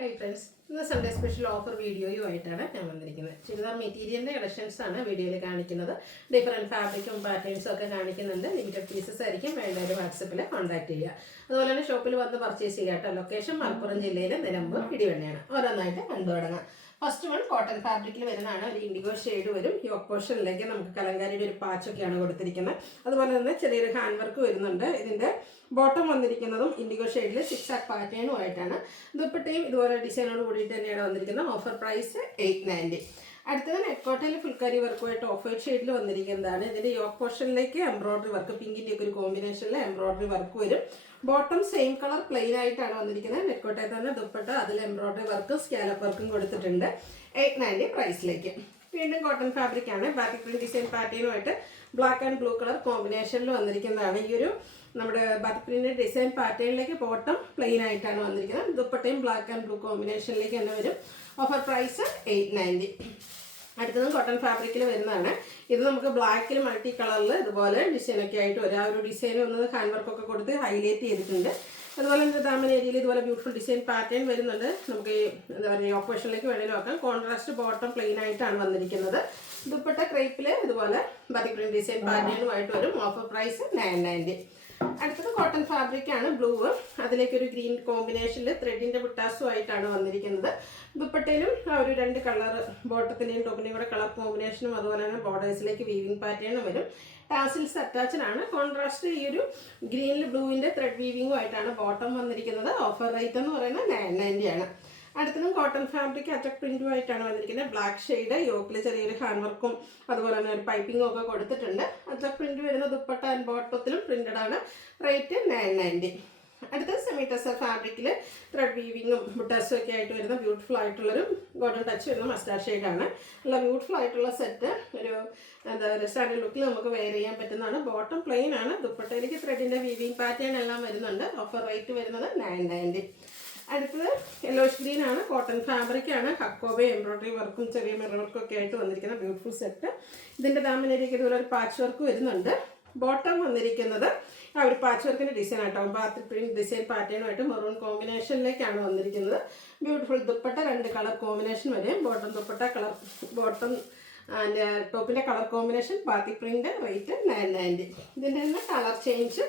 Hi friends, this is Sunday special offer video ആയിട്ടാണ് ഞാൻ വന്നിരിക്കുന്നത്. ചുരിദാർ മെറ്റീരിയലിന്റെ കളക്ഷൻസ് ആണ് വീഡിയോയിൽ കാണിക്കുന്നത്. ഡിഫറെന്റ് ഫാബ്രിക്കും പാറ്റേൺസും ഒക്കെ കാണിക്കുന്നുണ്ട്. ലിമിറ്റഡ് പീസസ് ആയിരിക്കും. വേണ്ടവർ വാട്സാപ്പിൽ കോൺടാക്ട് ചെയ്യുക. അതുപോലെ തന്നെ ഷോപ്പിൽ വന്ന് പർച്ചേസ് ചെയ്യാട്ടോ. ലൊക്കേഷൻ മലപ്പുറം ജില്ലയിലെ നിലമ്പൂർ ഇടിവണ്ണയാണ്. ഓരോന്നായിട്ട് കണ്ടു തുടങ്ങാം. ഫസ്റ്റ് വൺ കോട്ടൺ ഫാബ്രിക്കിൽ വരുന്നതാണ്. ഒരു ഇൻഡിഗോ ഷെയ്ഡ് വരും. യോക്ക് പോർഷനിലേക്ക് നമുക്ക് കലങ്കാരിയുടെ ഒരു പാച്ചൊക്കെയാണ് കൊടുത്തിരിക്കുന്നത്. അതുപോലെ തന്നെ ചെറിയൊരു ഹാൻഡ് വർക്ക് വരുന്നുണ്ട്. ഇതിന്റെ ബോട്ടം വന്നിരിക്കുന്നതും ഇൻഡിഗോ ഷെയ്ഡിൽ 6 ആക്ക് പാറ്റേണും ആയിട്ടാണ്. ദുപ്പട്ടയും ഇതുപോലെ ഡിസൈനോട് കൂടിയിട്ട് തന്നെയാണ് വന്നിരിക്കുന്നത്. Offer price 890. അടുത്തത് നെക്കോട്ടയിൽ ഫുൾക്കാരി വർക്കുമായിട്ട് ഓഫ് വൈറ്റ് ഷെയ്ഡിൽ വന്നിരിക്കുന്നതാണ്. ഇതിന്റെ യോക്ക് പോർഷനിലേക്ക് എംബ്രോയിഡറി വർക്ക്, പിങ്കിന്റെ ഒക്കെ ഒരു കോമ്പിനേഷനിൽ എംബ്രോയിഡറി വർക്ക് വരും. ബോട്ടം സെയിം കളർ പ്ലെയിൻ ആയിട്ടാണ് വന്നിരിക്കുന്നത്. നെക്കോട്ടയിൽ തന്നെ ദുപ്പട്ട, അതിൽ എംബ്രോയിഡറി വർക്കും സ്കാലപ്പ് വർക്കും കൊടുത്തിട്ടുണ്ട്. 890 പ്രൈസിലേക്ക്. വീണ്ടും കോട്ടൺ ഫാബ്രിക് ആണ്. ബാറ്റിക് പ്രിന്റ് ഡിസൈൻ പാറ്റേണുമായിട്ട് ബ്ലാക്ക് ആൻഡ് ബ്ലൂ കളർ കോമ്പിനേഷനിൽ വന്നിരിക്കുന്നതാണ്. ഈ ഒരു നമ്മുടെ ബാറ്റിക് പ്രിന്റ് ഡിസൈൻ പാറ്റേണിലേക്ക് ബോട്ടം പ്ലെയിൻ ആയിട്ടാണ് വന്നിരിക്കുന്നത്. ദുപ്പട്ടയും ബ്ലാക്ക് ആൻഡ് ബ്ലൂ കോമ്പിനേഷനിലേക്ക് തന്നെ വരും. Offer price 890. അടുത്തതും കോട്ടൺ ഫാബ്രിക്കിൽ വരുന്നതാണ്. ഇത് നമുക്ക് ബ്ലാക്കിൽ മൾട്ടി കളറിൽ ഇതുപോലെ ഡിസൈനൊക്കെ ആയിട്ട് വരും. ആ ഒരു ഡിസൈൻ വന്നത് ഹാൻഡ് വർക്കൊക്കെ കൊടുത്ത് ഹൈലൈറ്റ് ചെയ്തിട്ടുണ്ട്. അതുപോലെ തന്നെ ദാമൻ ഏരിയയിൽ ഇതുപോലെ ബ്യൂട്ടിഫുൾ ഡിസൈൻ പാറ്റേൺ വരുന്നുണ്ട്. നമുക്ക് ഈ എന്താ പറയുക ഓപ്പോഷനിലേക്ക് വേണമെങ്കിൽ നോക്കാം. കോൺട്രാസ്റ്റ് ബോട്ടം പ്ലെയിൻ ആയിട്ടാണ് വന്നിരിക്കുന്നത്. ദുപ്പട്ട ക്രേപ്പിൽ ഇതുപോലെ ബാറ്റിക് പ്രിന്റ് ഡിസൈൻ പാറ്റേണുമായിട്ട് വരും. Offer price 990. അടുത്തത് കോട്ടൺ ഫാബ്രിക് ആണ്. ബ്ലൂ, അതിലേക്ക് ഒരു ഗ്രീൻ കോമ്പിനേഷനിൽ ത്രെഡിന്റെ ബുട്ടാസും ആയിട്ടാണ് വന്നിരിക്കുന്നത്. ദുപ്പട്ടയിലും ആ ഒരു 2 കളർ ബോട്ടത്തിന്റെയും ടോപ്പിന്റെയും കൂടെ കളർ കോമ്പിനേഷനും അതുപോലെ തന്നെ ബോർഡേഴ്സിലേക്ക് വീവിംഗ് പാറ്റേണും വരും. ടാസിൽസ് അറ്റാച്ച്ഡ് ആണ്. കോൺട്രാസ്റ്റ് ഈ ഒരു ഗ്രീനിൽ ബ്ലൂവിന്റെ ത്രെഡ് വീവിംഗും ആയിട്ടാണ് ബോട്ടം വന്നിരിക്കുന്നത്. ഓഫർ റേറ്റ് എന്ന് പറയുന്നത് 990 ആണ്. അടുത്തതും കോട്ടൺ ഫാബ്രിക് അറ്റക് പ്രിന്റും ആയിട്ടാണ് വന്നിരിക്കുന്നത്. ബ്ലാക്ക് ഷെയ്ഡ്, യോക്കിൽ ചെറിയൊരു ഹാൻഡ് വർക്കും അതുപോലെ തന്നെ ഒരു പൈപ്പിംഗും ഒക്കെ കൊടുത്തിട്ടുണ്ട്. അറ്റക് പ്രിന്റ് വരുന്ന ദുപ്പട്ട ആൻഡ് ബോട്ടത്തിലും പ്രിന്റഡ് ആണ്. റേറ്റ് 990. അടുത്തത് സെമി ടെസർ ഫാബ്രിക്കിൽ ത്രെഡ് വീവിങ്ങും ബുട്ടാസും ഒക്കെ ആയിട്ട് വരുന്ന ബ്യൂട്ടിഫുൾ ആയിട്ടുള്ളൊരു ഗോൾഡൻ ടച്ച് വരുന്ന മസ്റ്റാർഡ് ഷെയ്ഡാണ്. നല്ല ബ്യൂട്ടിഫുൾ ആയിട്ടുള്ള സെറ്റ്. ഒരു എന്താ പറയുക സ്റ്റാൻഡേർഡ് ലുക്കിൽ നമുക്ക് വെയർ ചെയ്യാൻ പറ്റുന്നതാണ്. ബോട്ടം പ്ലെയിൻ ആണ്. ദുപ്പട്ടയിലേക്ക് ത്രെഡിന്റെ വീവിങ് പാറ്റേൺ എല്ലാം വരുന്നുണ്ട്. ഓഫർ റേറ്റ് വരുന്നത് 990. അടുത്തത് യെല്ലോഷ് ഗ്രീൻ ആണ്. കോട്ടൺ ഫാബ്രിക് ആണ്. ഹക്കോബെ എംബ്രോയിഡറി വർക്കും ചെറിയ മിറർ വർക്കും ഒക്കെ ആയിട്ട് വന്നിരിക്കുന്ന ബ്യൂട്ടിഫുൾ സെറ്റ്. ഇതിന്റെ ദാമനേരിക്ക് ഇതുപോലെ ഒരു പാച്ച് വർക്ക് വരുന്നുണ്ട്. ബോട്ടം വന്നിരിക്കുന്നത് ആ ഒരു പാച്ച് വർക്കിന്റെ ഡിസൈൻ ആയിട്ടോ. ബാത്തിക് പ്രിന്റ് ഡിസൈൻ പാറ്റേണുമായിട്ട് മെറൂൺ കോമ്പിനേഷനിലേക്കാണ് വന്നിരിക്കുന്നത്. ബ്യൂട്ടിഫുൾ ദുപ്പട്ട 2 കളർ കോമ്പിനേഷൻ വരും. Bottom dupatta colour, bottom and ടോപ്പിന്റെ colour combination batik print. Rate 990. ഇതിന്റെ തന്നെ colour change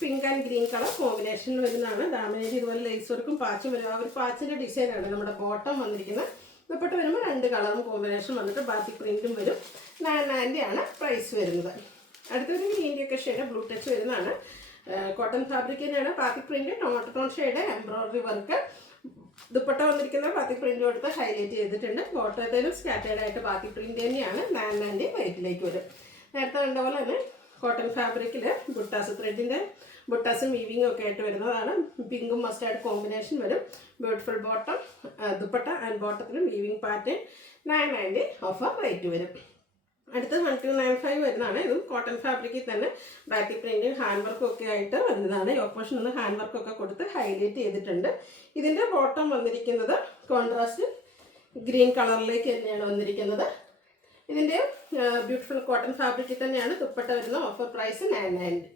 pink and green colour കോമ്പിനേഷനിൽ വരുന്നതാണ്. ദാമനേരി ഇതുപോലെ ലേസ് വർക്കും പാച്ചും വരും. ആ ഒരു പാച്ചിന്റെ ഡിസൈനാണ് നമ്മുടെ ബോട്ടം വന്നിരിക്കുന്നത്. ദുപ്പട്ട വരുമ്പോൾ 2 കളറും കോമ്പിനേഷൻ വന്നിട്ട് ബാത്തിക് പ്രിന്റും വരും. 990 ആണ് പ്രൈസ് വരുന്നത്. അടുത്തൊരു ഗ്രീൻ്റെയൊക്കെ ഷെയ്ഡ് ബ്ലൂ ടച്ച് വരുന്നതാണ്. കോട്ടൺ ഫാബ്രിക് തന്നെയാണ്. Batik print, tomato tone shade, embroidery work. Dupatta വന്നിരിക്കുന്ന ബാത്തിക് പ്രിന്റ് കൊടുത്ത് ഹൈലൈറ്റ് ചെയ്തിട്ടുണ്ട്. ബോട്ടത്തിലും സ്കാറ്റേർഡ് ആയിട്ട് ബാത്തിക് പ്രിന്റ് തന്നെയാണ്. 990 റേറ്റിലേക്ക് വരും. നേരത്തെ കണ്ട പോലെ തന്നെ കോട്ടൺ ഫാബ്രിക്കിൽ ബുട്ടാസ്, ത്രെഡിന്റെ ബുട്ടാസും വീവിങ്ങും ഒക്കെ ആയിട്ട് വരുന്നതാണ്. പിങ്കും മസ്റ്റാർഡ് കോമ്പിനേഷൻ വരും. ബ്യൂട്ടിഫുൾ ബോട്ടം, ദുപ്പട്ട ആൻഡ് ബോട്ടത്തിലും വീവിങ് പാറ്റേൺ. 990 ഓഫർ റേറ്റ് വരും. അടുത്തത് 1295 വരുന്നതാണ്. ഇതും കോട്ടൺ ഫാബ്രിക്കിൽ തന്നെ ബാത്തിക് പ്രിന്റും ഹാൻഡ് വർക്കും ഒക്കെ ആയിട്ട് വരുന്നതാണ്. യോക്ക് പോർഷൻ ഒന്ന് ഹാൻഡ് വർക്കൊക്കെ കൊടുത്ത് ഹൈലൈറ്റ് ചെയ്തിട്ടുണ്ട്. ഇതിന്റെ ബോട്ടം വന്നിരിക്കുന്നത് കോൺട്രാസ്റ്റ് ഗ്രീൻ കളറിലേക്ക് തന്നെയാണ് വന്നിരിക്കുന്നത്. ഇതിന്റെ ബ്യൂട്ടിഫുൾ കോട്ടൺ ഫാബ്രിക്കിൽ തന്നെയാണ് ദുപ്പട്ട വരുന്നത്. Offer price 990.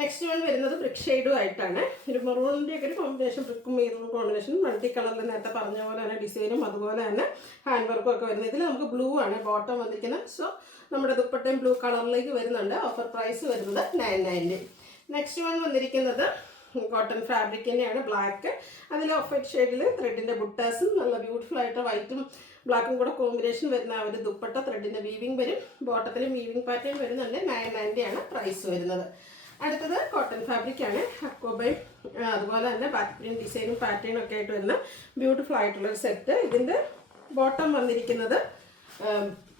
നെക്സ്റ്റ് വൺ വരുന്നത് ബ്രിക്ക് ഷെയ്ഡും ആയിട്ടാണ്. ഒരു മെറൂണിൻ്റെ ഒക്കെ ഒരു കോമ്പിനേഷൻ, ബ്രിക്കും മെറൂൺ കോമ്പിനേഷൻ, മൾട്ടി കളറിൽ നേരത്തെ പറഞ്ഞ പോലെ തന്നെ ഡിസൈനും അതുപോലെ തന്നെ ഹാൻഡ് വർക്കും ഒക്കെ വരുന്നത്. ഇതിൽ നമുക്ക് ബ്ലൂ ആണ് ബോട്ടം വന്നിരിക്കുന്നത്. സോ നമ്മുടെ ദുപ്പട്ടയും ബ്ലൂ കളറിലേക്ക് വരുന്നുണ്ട്. ഓഫർ പ്രൈസ് വരുന്നത് 990. നെക്സ്റ്റ് വൺ വന്നിരിക്കുന്നത് കോട്ടൺ ഫാബ്രിക് തന്നെയാണ്. ബ്ലാക്ക്, അതിൽ ഓഫ് വൈറ്റ് ഷെയ്ഡിൽ ത്രെഡിന്റെ ബുട്ടാസും നല്ല ബ്യൂട്ടിഫുൾ ആയിട്ട് വൈറ്റും ബ്ലാക്കും കൂടെ കോമ്പിനേഷൻ വരുന്ന ആ ഒരു ദുപ്പട്ട ത്രെഡിന്റെ വീവിങ് വരും. ബോട്ടത്തിലും വീവിങ് പാറ്റേൺ വരുന്നുണ്ട്. 990 ആണ് പ്രൈസ് വരുന്നത്. അടുത്തത് കോട്ടൺ ഫാബ്രിക് ആണ്. ഹക്കോബയും അതുപോലെ തന്നെ ബാത്തിക് പ്രിന്റ് ഡിസൈനും പാറ്റേണും ഒക്കെ ആയിട്ട് വരുന്ന ബ്യൂട്ടിഫുൾ ആയിട്ടുള്ളൊരു സെറ്റ്. ഇതിൻ്റെ ബോട്ടം വന്നിരിക്കുന്നത്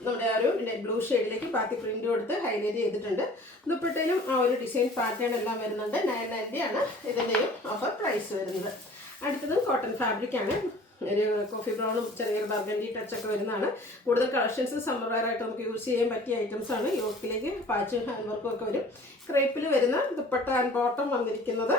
നമ്മുടെ ആ ഒരു ബ്ലൂ ഷെയ്ഡിലേക്ക് ബാത്തിക് പ്രിന്റ് കൊടുത്ത് ഹൈലൈറ്റ് ചെയ്തിട്ടുണ്ട്. ദുപ്പട്ടയിലും ആ ഒരു ഡിസൈൻ പാറ്റേൺ എല്ലാം വരുന്നുണ്ട്. 990 ആണ് ഇതിൻ്റെയും ഓഫർ പ്രൈസ് വരുന്നത്. അടുത്തതും കോട്ടൺ ഫാബ്രിക് ആണ്. ഒരു കോഫി ബ്രൗണും ചെറിയൊരു ബർഗൻഡി ടച്ചൊക്കെ വരുന്നതാണ്. കൂടുതൽ കളക്ഷൻസ് സമ്മർ വെയർ ആയിട്ട് നമുക്ക് യൂസ് ചെയ്യാൻ പറ്റിയ ഐറ്റംസ് ആണ്. യോക്കിലേക്ക് പാച്ചും ഹാൻഡ് വർക്കും ഒക്കെ വരും. ക്രേപ്പിൽ വരുന്ന ദുപ്പട്ട ആൻഡ് ബോട്ടം വന്നിരിക്കുന്നത്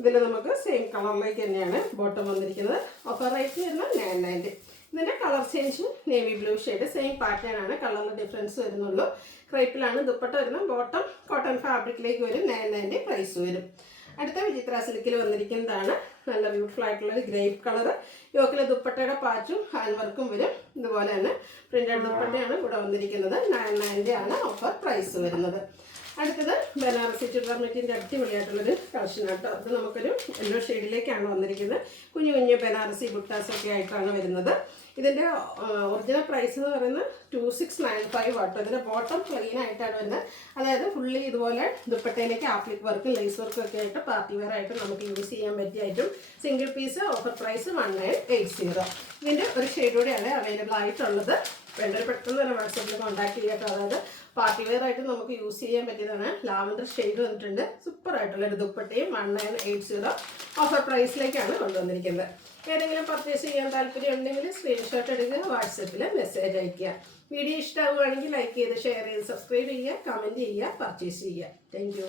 ഇതിൽ നമുക്ക് സെയിം കളറിലേക്ക് തന്നെയാണ് ബോട്ടം വന്നിരിക്കുന്നത്. ഓഫർ റേറ്റ് വരുന്നത് 990. ഇതിൻ്റെ colour change navy blue shade, same pattern ആണ്. കളറിൽ ഡിഫറൻസ് വരുന്നുള്ളൂ. ക്രേപ്പിലാണ് ദുപ്പട്ട വരുന്നത്. ബോട്ടം കോട്ടൺ ഫാബ്രിക്കിലേക്ക് വരും. 990 പ്രൈസ് വരും. അടുത്ത വിചിത്ര സിൽക്കിൽ വന്നിരിക്കുന്നതാണ്. നല്ല ബ്യൂട്ടിഫുൾ ആയിട്ടുള്ള ഒരു ഗ്രേപ്പ് കളർ. യോക്കിലെ ദുപ്പട്ടയുടെ പാച്ചും ഹാൻഡ് വർക്കും വരും. ഇതുപോലെ തന്നെ പ്രിന്റഡ് ദുപ്പട്ടയാണ് ഇവിടെ വന്നിരിക്കുന്നത്. 990 ആണ് ഓഫർ പ്രൈസ് വരുന്നത്. അടുത്തത് ബനാറസി ചുരിദാർ മെറ്റീരിയൽ അടിപൊളിയായിട്ടുള്ളൊരു കളക്ഷനാണ് കേട്ടോ. അത് നമുക്കൊരു യെല്ലോ ഷെയ്ഡിലേക്കാണ് വന്നിരിക്കുന്നത്. കുഞ്ഞു കുഞ്ഞു ബനാറസി ബുട്ടാസൊക്കെ ആയിട്ടാണ് വരുന്നത്. ഇതിൻ്റെ ഒറിജിനൽ പ്രൈസ് എന്ന് പറയുന്നത് 2695 ആട്ടോ. ഇതിൻ്റെ ബോട്ടം പ്ലെയിൻ ആയിട്ടാണ് വരുന്നത്. അതായത് ഫുള്ളി ഇതുപോലെ ദുപ്പട്ടയിലേക്ക് ആപ്ലിക് വർക്കും ലേസ് വർക്കും ഒക്കെ ആയിട്ട് പാർട്ടി വെയർ ആയിട്ട് നമുക്ക് യൂസ് ചെയ്യാൻ പറ്റിയായിട്ടും സിംഗിൾ പീസ് ഓഫർ പ്രൈസ് 1980. ഇതിൻ്റെ ഒരു ഷെയ്ഡ് കൂടെയാണ് അവൈലബിൾ ആയിട്ടുള്ളത്. വേണ്ടൊരു പെട്ടെന്ന് തന്നെ വാട്സാപ്പിൽ കോൺടാക്ട് ചെയ്യാട്ടോ. അതായത് പാർട്ടി വെയർ ആയിട്ട് നമുക്ക് യൂസ് ചെയ്യാൻ പറ്റിയതാണ്. ലാവൻഡർ ഷെയ്ഡ് വന്നിട്ടുണ്ട്. സൂപ്പർ ആയിട്ടുള്ള ഒരു ദുപ്പട്ടയും 1980 ഓഫർ പ്രൈസിലേക്കാണ് കൊണ്ടുവന്നിരിക്കുന്നത്. ഏതെങ്കിലും പർച്ചേസ് ചെയ്യാൻ താല്പര്യം ഉണ്ടെങ്കിൽ സ്ക്രീൻഷോട്ട് എടുക്കുക, വാട്സപ്പിൽ മെസ്സേജ് അയയ്ക്കുക. വീഡിയോ ഇഷ്ടമാവുകയാണെങ്കിൽ ലൈക്ക് ചെയ്ത് ഷെയർ ചെയ്ത് സബ്സ്ക്രൈബ് ചെയ്യുക, കമൻറ്റ് ചെയ്യുക, പർച്ചേസ് ചെയ്യുക. താങ്ക്